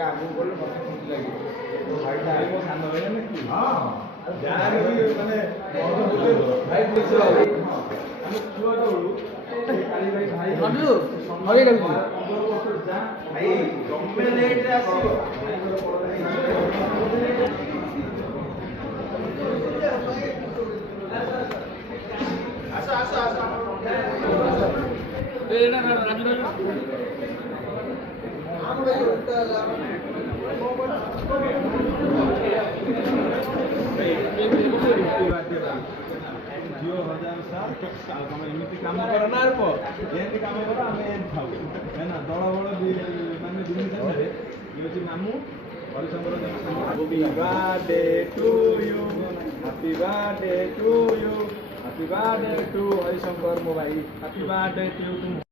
आगू बोले मत खुशी लगे तो भाईटा आगे वो सामने होय ना कि हां यार भी माने बोले भाई पूछो हम छुआ दौड़ू काली भाई बंधु हवे गबी भाई कम्मे लेट रे आसीबो आसा आसा आसा ए ना राजू राजू जियो हजार साल तुम एमती काम कर ना एमती काम कर आम थाऊ है ना दल बड़ मानने दुनिया ये हूँ मामू Harishankar happy birthday to you happy birthday to you happy birthday to Harishankar मो भाई हैप्पी बर्थडे टू